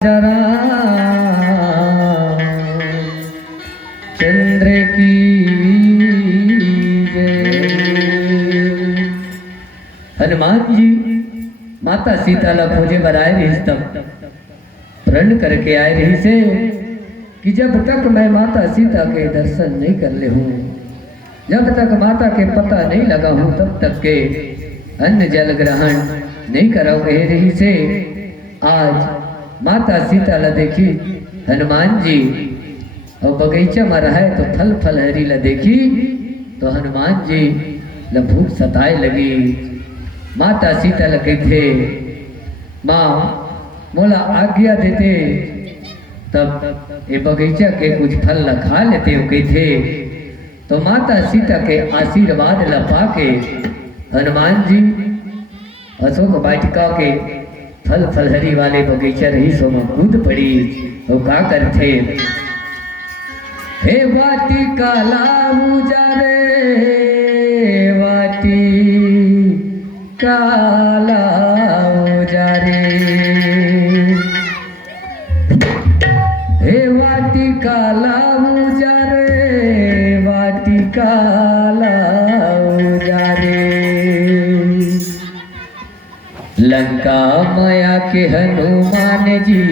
चंद्र की हनुमान जी माता सीता ला खोजे बनाए रही तब प्रण करके आए रही से कि जब तक मैं माता सीता के दर्शन नहीं कर ले हूँ, जब तक माता के पता नहीं लगा हूँ, तब तक के अन्न जल ग्रहण नहीं करो कह रही से आज माता सीता ला देखी हनुमान जी और बगीचा में रहे तो फल फल हरी ला देखी तो हनुमान जी ला भूख सताए लगी। माता सीता ला कहते माँ मोला आज्ञा देते तब ये बगीचा के कुछ फल ला खा लेते हो कहते तो माता सीता के आशीर्वाद ला पाके हनुमान जी अशोक वाटिका के फल फलहरी वाले बगीचा रही सो में कूद पड़ी और का करते हे वाटिका लाऊ जा रे वाटिका लाऊ जा रे हे वाटिका लाऊ जा रे वाटिका लाऊ जा रे। लंका माया के हनुमान जी,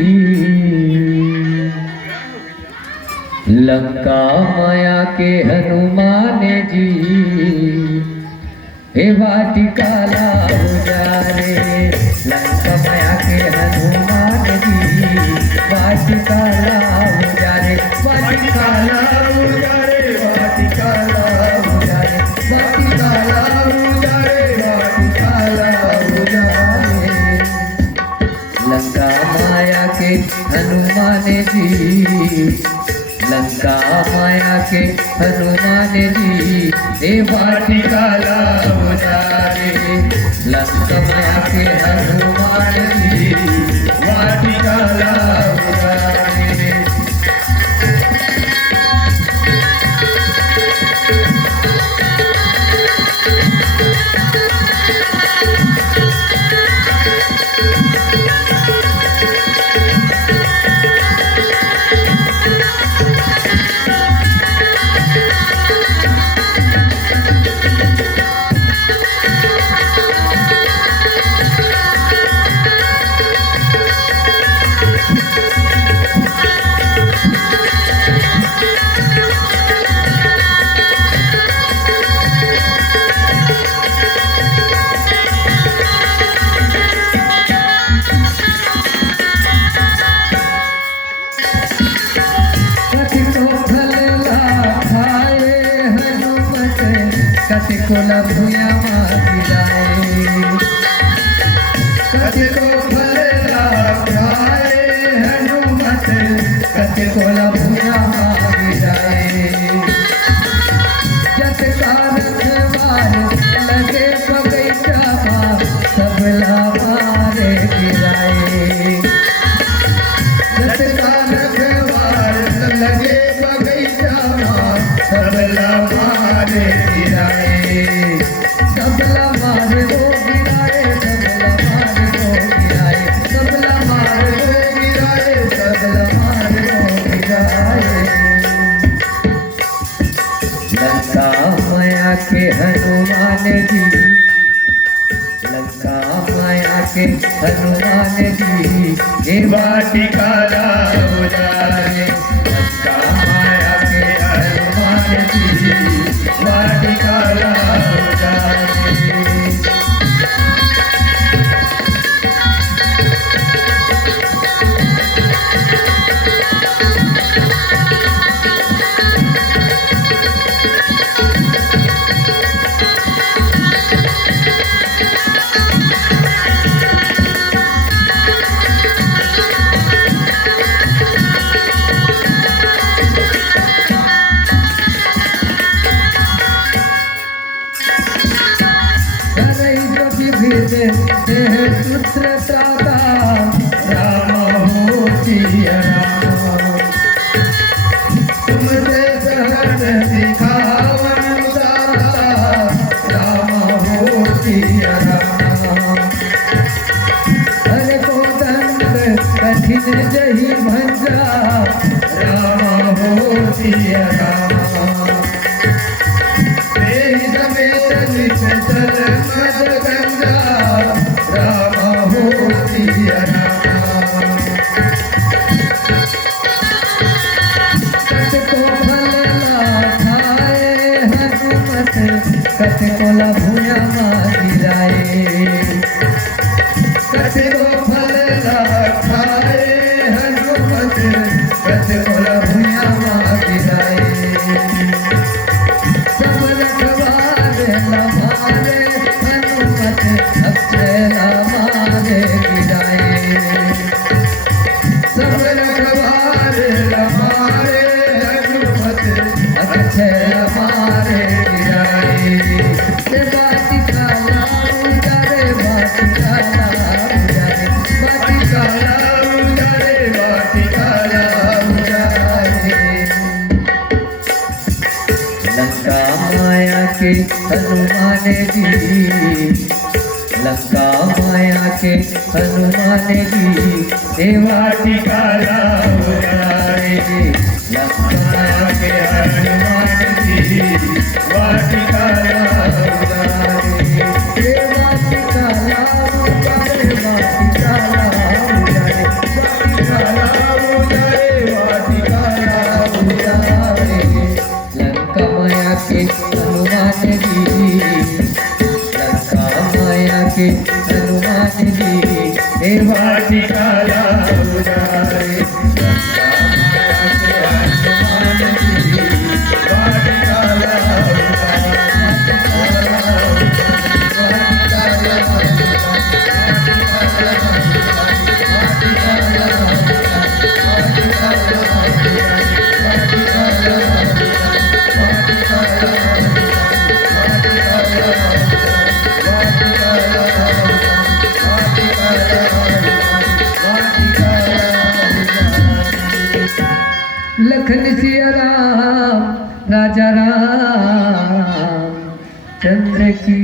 लंका माया के हनुमान जी, हे वाटिका लाओ जा रे। लंका माया के हनुमान जी, वाटिका लाओ जा रे, वाटिका लाओ जा रे, वाटिका लाओ जा रे, वाटिका लाओ जा रे, वाटिका लाओ जा रे। लंका माया के हनुमान जी, लंका माया के हनुमान जी, हे वाटिका लाओ जा रे। लंका माया के हनुमान जी, वाटिका लाओ जा रे। कतिको लभुया मागी जाए, कतिको फल खाए हनुमत, कतिको लभुया मागी जाए। जत कारखवार लगे बगीचा सबला मारे गिराए। जत कारखवार लगे बगीचा सबला मारे गिराए। सबला मारे वो गिराए, सबला मारे वो गिराए, सबला मारे वो गिराए, सबला मारे वो गिराए। लंका माया के हनुमान जी, लंका माया के हनुमान जी, हे वाटिका लाओ जा रे। लंका माया के हनुमान जी, वाटिका लाओ जा रे। पुत्र दादा राम हो सिया राम, तुमसे सहज दिखावन दादा राम हो सिया राम। हर को दंड कठिन सिया राम तेरी समेत नित जल मद गंगा राम हो सिया राम कत को भूया गिराए कत को फल खाए हनुमत कत को भूया गिराए सब रखवारे हमारे हनुमत अक्षय हमारे गिराए सब रखवारे हमारे हनुमत अक्षय हमारे लंका माया के हनुमान जी लंका माया के हनुमान जी देवा टिकाला लंका के हनुमान जी वाटिकाला देवा टिकाला लंका माया के हनुमान जी लंका माया के हनुमान जी देवा वाटिकाला लखन सिया राम राजा राम चंद्र की